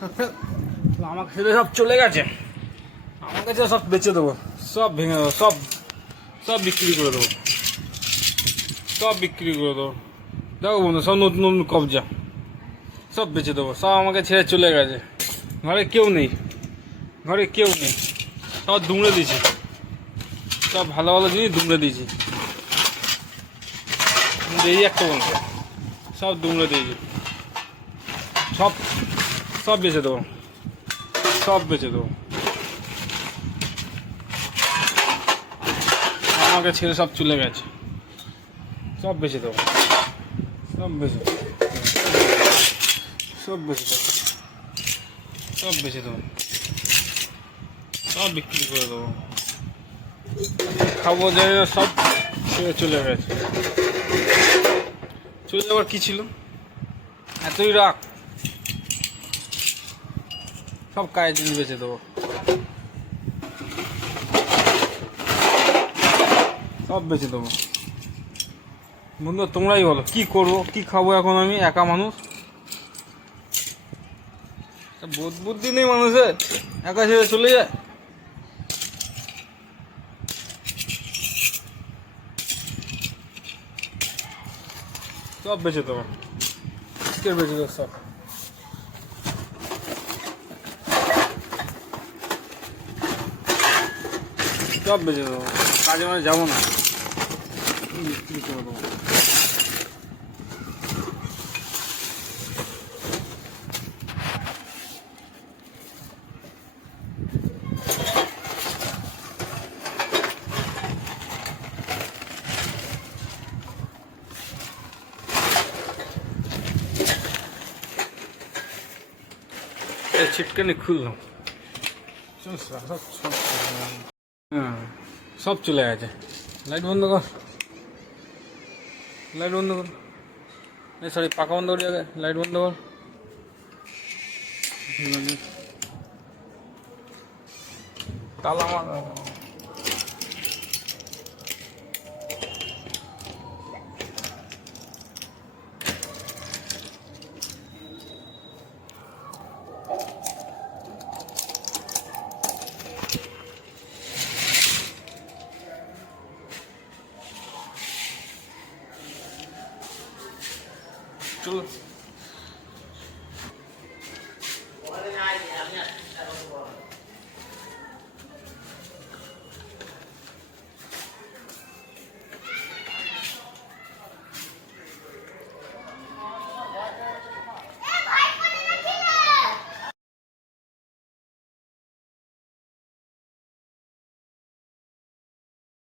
আমাকে ছেড়ে সব চলে গেছে। আমার কাছে সব বেচে দেবো। সব ভেঙে দেবো, সব সব বিক্রি করে দেবো। সব বিক্রি করে দেবো। দেখো বন্ধু, সব নতুন নতুন কবজা। সব বেচে দেবো, সব আমাকে ছেড়ে চলে গেছে। ঘরে কেউ নেই, ঘরে কেউ নেই। সব দুমড়ে দিয়েছি। সব ভালো ভালো জিনিস দুমড়ে দিয়েছি। এই একটা বন্ধু। সব দুমড়ে দিয়েছি। সব সব বেচে দেবো। সব বেচে দেবো। আমাকে ছেড়ে সব চলে গেছে। সব বেচে দেবো। সব বেচে সব বেচে দেবো। সব বেচে দেবো। সব বিক্রি করে দেবো। খাব যাই সব ছেড়ে চলে গেছে। চলে যাওয়ার কী ছিল? এতই রাখ সব কাজে জিনিস বেচে দেবো। সব বেচে দেবো। বন্ধু, তোমরাই বলো, কি করব, কি খাব এখন আমি, একা মানুষ? বোধ বুদ্ধি নেই মানুষের, একা ছেড়ে চলে যায়। সব বেচে আজকের বেচে দেবো সব। সব বেচে দেবো কাজে মানে যাব না বিক্রি করে দেবো এই ছিটকানি খুললাম চল, সব সব সব হ্যাঁ সব চলে গেছে। লাইট বন্ধ কর। লাইট বন্ধ কর। সরি পাকা বন্ধ করি আগে। লাইট বন্ধ কর। তালা মারা। চলো